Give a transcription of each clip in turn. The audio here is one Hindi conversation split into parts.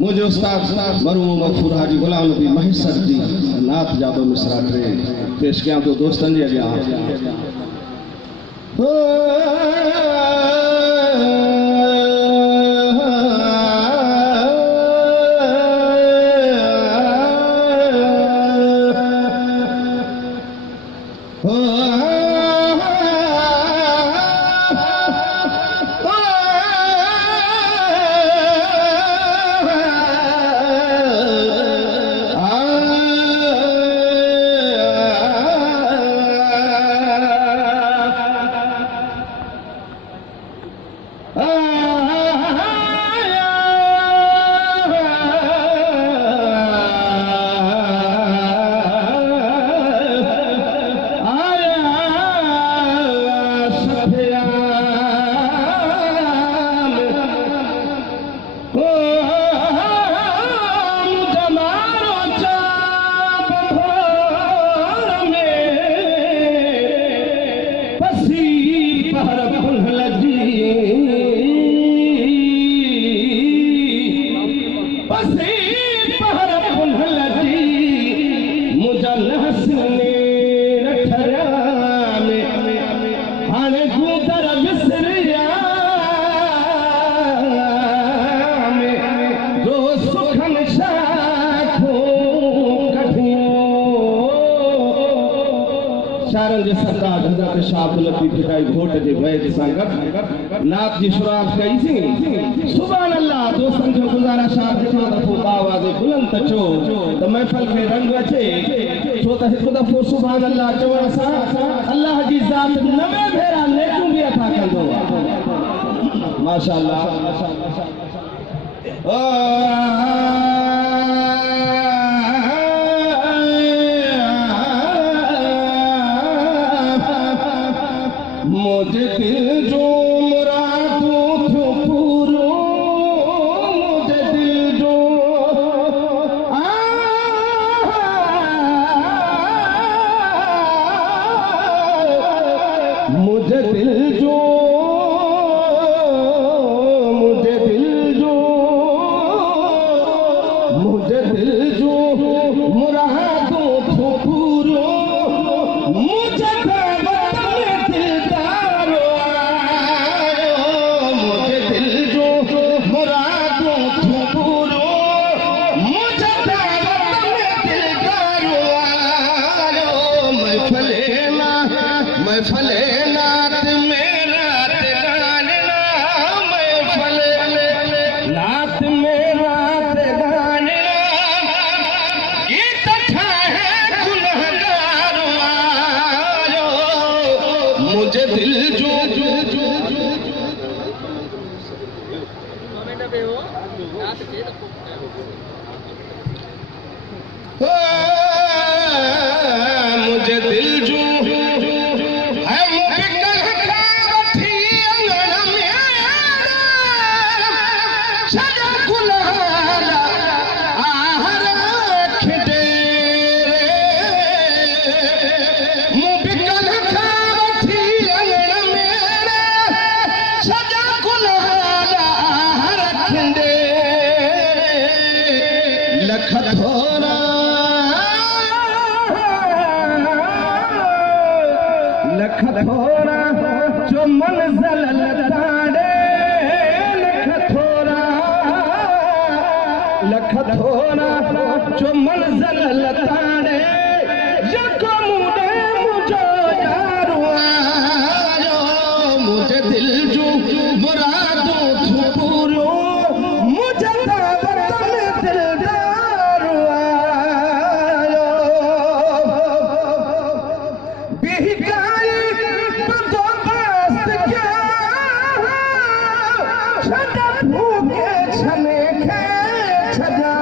मुझे उस्ताद मरहूम मगफूर हाजी गुलाम नबी महेसर दी नाथ जादो मिसरा टे पेश कयां तो दोस्तन जे अॻियां नाथ जी शुरुआत कई सी सुभान अल्लाह दोस्तन जो गुजारा शाह हिकु दफ़ो आवाज़ बुलंद चो त महफ़िल में रंग अचे छो त हिकु दफ़ो सुभान अल्लाह चवण सां अल्लाह जी ज़ात नवे भेरा नेकूं बि अता कंदो आहे माशाअल्लाह मुझे दिल जो मुरादों थो पूरो मुझे दिल जो मुझे दिल जो मुझे दिल जो मुझे दिल जो मुरादों थो पूरो मुझे मुझे दिल जो मुझे दिल जो है लख थोरा जो मंज़िल लताड़े लख थोरा जो मंज़िल लताड़े यको मुझे मुझो यारो आयो मुझे दिल जो मुरादों थो पूरो मुझे दावत में दिलदार आयो बिहकाई तो पास क्या छड़ा भूखे छने खे छजा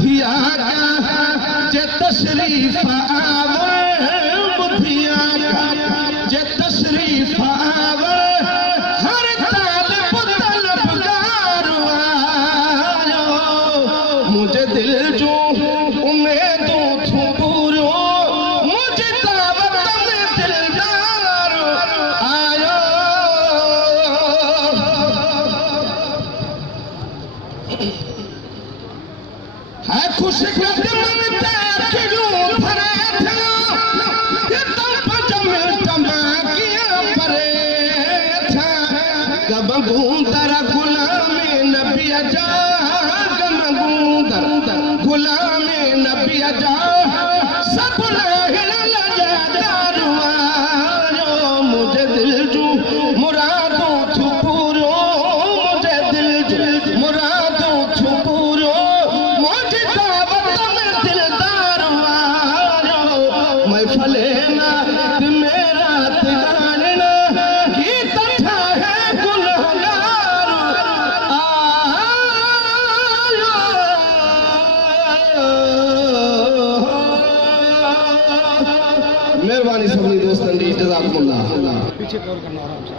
बुधिया जे तशरीफ आवे बुधिया जे तशरीफ आवे हर तालिब तलबगार आयो मुझे दिल जो उम्मीदों थू पूरो मुझे दावत में दिलदार आयो है खुश कदम क्यों भरे थे ये तो पंजम टमाकियां परे थे गबगूंदर गुलाम नबी जा गबगूंदर गुलाम नबी जा सब मुझे दिल जू मुरादों थू पूरो मुझे दिल जू मुरादों थू पूरो मुझे दावत में दिलदार वारो मैं फलेना मेरा तिगानना गीत था है गुलहगार मेहरबानी सबनी दोस्तन दी जज़ाकुमुल्लाह। पीछे कवर करना आराम से।